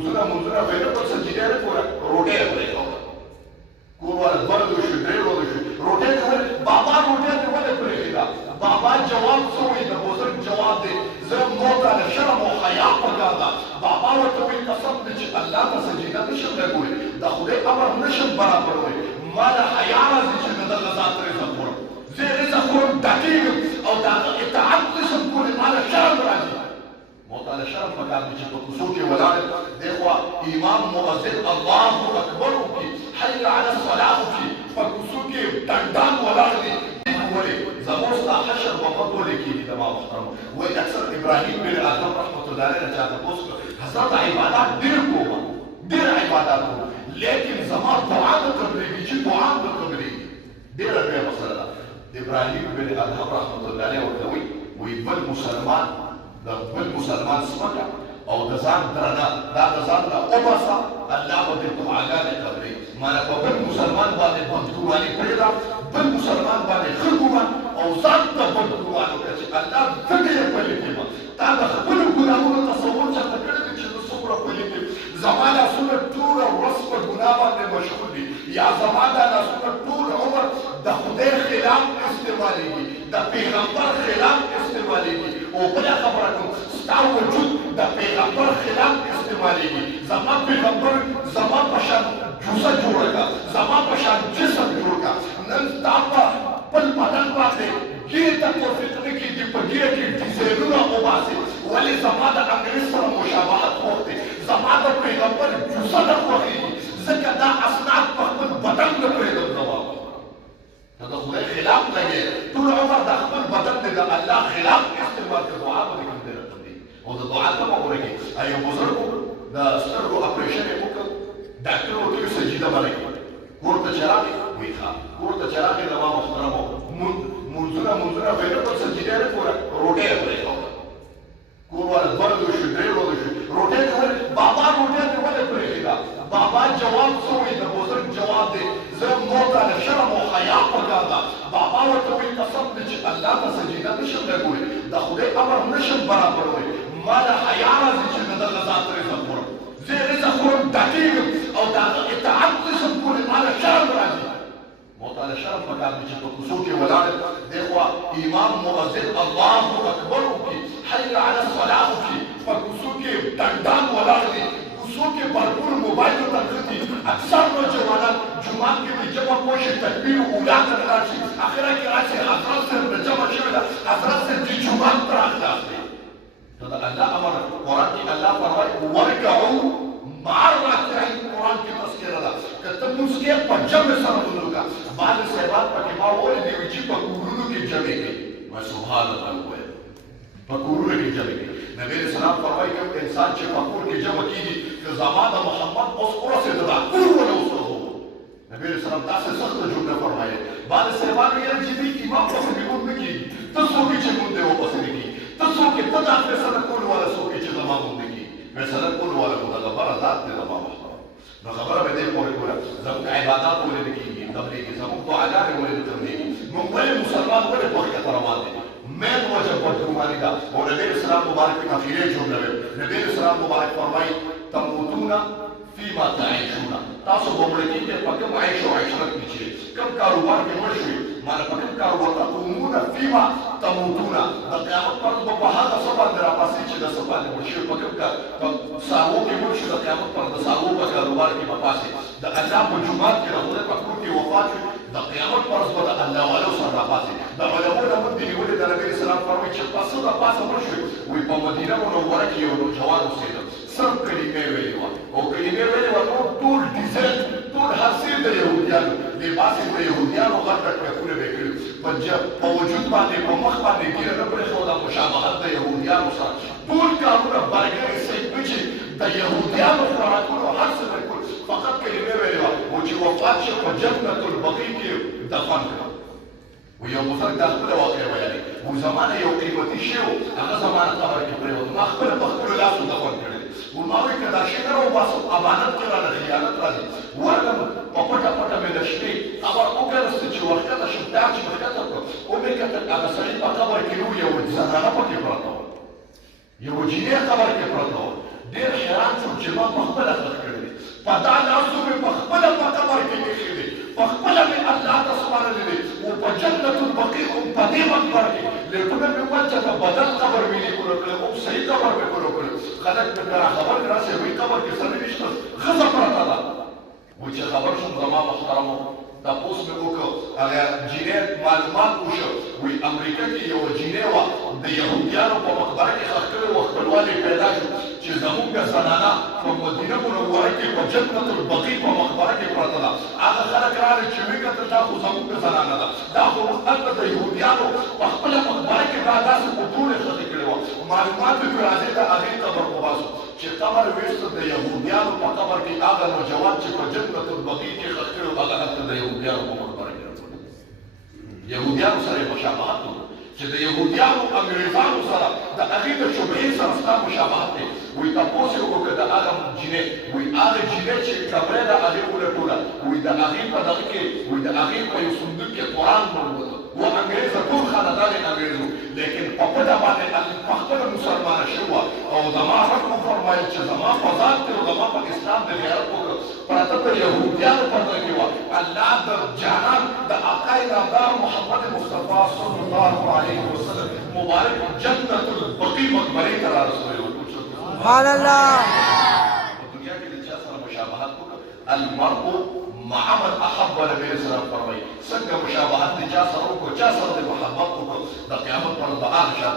منځونه به یې نه کول، سجدې نه کوله، روټۍ یې پرېښوده. کور والا دوه ورځو شو، درې ورځو شو، روټۍ دې ولې بابا روټۍ دې ولې پرېښېده؟ بابا جواب څه وایي؟ د بزرګ جواب دی زه مور ته د شرم او حیا پکار ده. بابا ورته وایي قسم دی چې الله ته سجده نشم لګولی، د خدای امر نشم برابرولی، ما له حیا راځي چې د دغه ذات رزق خورم، زه رزق خورم ډکېږم او د هغه اطاعت نشم کولی، ما له شرم راځي. موته له شرم پکار دی چې په کوڅو کې ولاړ دی خوا امام مؤذن الله اکبر وکړي، حي علی الصلاة وکړي، په کوڅو کې ډنډان ولاړ دی. ولې زموږ ستا حشر وفات ولې کېږي زما محترمو؟ وایي اکثر ابراهیم بن ادهم رحمت الله علیه نه چا تپوس کړ، حضرت عبادات ډېر کومه، ډېر عبادات کوم، لیکن زما دعا نه قبلېږي چې دعا نه قبلېږي. ډېره لویه مسله ده. ابراهیم بن ادهم رحمت الله علیه ورته وایي بل مسلمان د بل مسلمان سپکه او د ځان درنه دا د ځان نه وباسه، الله به دې دعاګانې قبلوي. مانه په بل مسلمان باندې بدګماني پرېږده، بل مسلمان باندې ښه ګمان او ځان ته بدګمان وکړه چې الله ځکه یې پلي کړم. تا د خپلو ګناهونو تصور چېرته کړی دی چې زه څومره پلي کړم؟ زما لاسونه ټوله ورځ په ګناه باندې مشغول دي، یا زما دا لاسونه ټول عمر د خدای خلاف استعمالېږي، د پیغمبر خلاف استعمالېږي. او بله خبره کوم، ستا وجود د پیغمبر خلاف استعمالېږي. زما پیغمبر زما په شان جوسه جوړه کړه، زما په شان جسم جوړ کړه، نن ستا په خپل بدن باندې ګیرې ته توفیق نه کېږي، په ګیره کې ډیزاینونه وباسي. ولې زما د انګریز سره مشابهت خوښ دی، زما د پیغمبر جوسه نه خوښېږي، ځکه دا اسناد په خپل بدن نه پرېږدم. زما ته د خدای خلاف لګې، ټول عمر د خپل بدن دی د الله خلاف استعمال کړه، دعا به دې کوم دی رقم او د دعا تمه ورکړي. یو بزرګ د سترګو اپریشن یې وکړ، ډاکټر ورته ویل سجده به نه کوي. کور ته چې راغی وایي ښه، کور ته چې راغی زما محترمو منځونه به یې نه کول، سجدې نه کوله، روټۍ یې پرېښوده. کور والا دوه ورځو شو، درې ورځو شو، روټۍ دې ولې بابا روټۍ دې ولې پرېښېده؟ بابا جواب څه وایي؟ د بزرګ جواب دی زه مور ته د شرم او حیا پکار ده. بابا ورته وایي قسم دی چې الله ته سجده نشم لګولی، د خدای امر نشم برابرولی، ما له حیا راځي چې د دغه ذات رزق خورم، زه رزق خورم ډکېږم او د هغه اطاعت نشم کولی، ما له شرم راځي. موته له شرم پکار دی چې په کوڅو کې ولاړ دی خوا امام مؤذن الله اکبر وکړي، حي علی الصلاة وکړي، په کوڅو کې ډنډان ولاړ دی، کوڅو کې بھرپور موبایلو ته نښتي. اکثر نوجوانان جومات کې د جمع پوشې تکبیر اولا ته ولاړ شي، اخره کې راشي حضرت صاحب د جمع شوې ده، حضرت صاحب دې جومات ته راخلاص دی. نو د الله امر قرآن کې الله فرمایي ورکعوا مع الراکعین، قرآن کې تذکره ده. که ته لمونځ کې په جمع سره لمونځ وکړه. بعض صاحبان پکې ما وویل دی چې په کورونو کې جمع کوي، وایي سبحان الله وویل په کورونو کې جمع کوي. نبی علیه السلام فرمایي کوم انسان چې په کور کې جمع کېږي که زما د محمد اوس ورسېده دا کور ونه وسوځو. نبی علیه السلام داسې سخته جمله فرمایي. بعض صاحبان ویل چې دې امام پسې دې مونځ نه کېږي، ته څوک یې چې مونځ دې ورپسې نه کېږي؟ ته څوک یې؟ ته دا فیصله کول والا څوک یې چې زما مونځ نه کېږي؟ فیصله کول والا خو دغه بره ذات دی زما محترم. نو خبره به دې پورې کوله زموږ عبادات ولې نه کېږي قبلېږي، زموږ دعاګانې ولې نه قبلېږي، موږ ولې مسلمان ولې مخکې ته روان دی؟ مین وجه بدګماني ده. او نبی اسلام مبارک اخیری جمله ویل، نبی اسلام مبارک فرمایي تموتون فیما تعیشون، تاسو به مړه کېږئ په کوم عیش او عشرت کې چې کوم کاروبار کې مړ شوي، مانه په کوم کاروبار تقومون فیما تموتون، د قیامت پر ورځ به په هغه څه باندې راپاڅئ چې د څه باندې مړ شوي، په کوم ساحو کې مړ شو، د قیامت پر د ساحو په کاروبار کې به پاڅئ. د الله په جومات کې د خدای په کور کې وفات شو، د قیامت پر ورځ به د الله والو سره راپاڅئ. د علماو نه مونږ دې نیولې د نبي اسلام فرمایي چې پس د پاسه مړ شوي، وایي په مدینه منوره کې یو نوجوان اوسېده، صرف کلمې ویلې وه او کلمې ویلې وه، نور ټول ډیزاین ټول هر څه د یهودیانو، لباس یې د یهودیانو غټ غټ ټکونه به یې کړي، په وجود باندې په مخ باندې ګیره نه پرېښوده، مشابهت د یهودیانو سره، ټول کارونه برګرې سیندویچې د یهودیانو خوراکونو هر څه به یې کول، فقط کلمې ویلې وه. و چې وفات شو په جنة البقیع کې دفن کړه. و یو بزرګ دا خپله واقعه ویلې، و زما نه یو قیمتي شی و، هغه زما نه قبر کې پرېوت، ما خپله په خپلو لاسو دفن کړی. و ما وایي که دا شی نه راوباسم امانت کې رانه خیانت راځي. ورغلم په پټه پټه مې د شپې خبر وکړسته چې ورښکته شم، ټاچ مې ښکته کړ، ومې کتل هغه سړي په قبر کې و یوه زنانه پکې پرته وه، یوه جینۍ قبر کې پرته وه. ډېر حیران شوم چې ما په خپله خلق کړی دی په دا لاسو مې په خپله په قبر کې ایښی دی په خپله مې الله ته سپارلی دی او په جنت البقیع هم په دې مقبر کې لیکونه مې وویل چې په بدل قبر مې نه کړی کړی هم صحیح قبر مې کړی خلک مې راخبر کړه چې وایي قبر کې سړی نشته ښځه پرته ده وایي چې خبر شوم زما محترمو تپوس مې وکړ هغه جینۍ معلومات وشو وایي امریکا کې یوه جینۍ وه د یهودیانو په مقبره کې ښخ کړې وه خپلوالې پیدا شو چې زمونږ زنانه په مدینه منوره کې په جنت البقیع په مقبره کې پرته ده هغه خلک راغلل چې ویې کتل دا خو زمونږ زنانه ده دا خو موږ هلته د یهودیانو په خپله مقبره کې دا داسې په ټولې ښخې کړې وه معلومات مې کړې راځئ د هغې قبر وباسو چې قبر ویسته د یهودیانو په قبر کې هغه نوجوان چې په جنت البقیع کې ښخ کړی هغه هلته د یهودیانو په مقبره کې راټول یهودیانو سره یې مشابهت و چې د یهودیانو انګریزانو سره د هغې د شبهې سره ستا مشابهت دی وایي تپوس یې وکړه د هغه جینۍ وایي هغه جینۍ چې کمره ده هغې ولټوله وایي د هغې په دغه کې وایي د هغې په یو صندوق کې قرآن موجود و انګریزه ټول خاندان یې انګریز و لیکن په پټه باندې په خپله مسلمانه شوه او زما رب وفرمایل چې زما په ذات کې او زما په اسلام د غیرت وکړه پرته د یهودیانو په ځای کې وه الله د جانان د آقای نامدار محمد مصطفی صلی الله علیه وسلم مبارک جنت البقیع مقبرې ته رارسولی و سبحان الله په دنیا کې د چا سره مشابهت وکړه المرء مع من احب نبی اسلام فرمایي څنګه مشابهت د چا سره وکړو چا سره د محبت وکړو د قیامت پر ورځ به هغه شان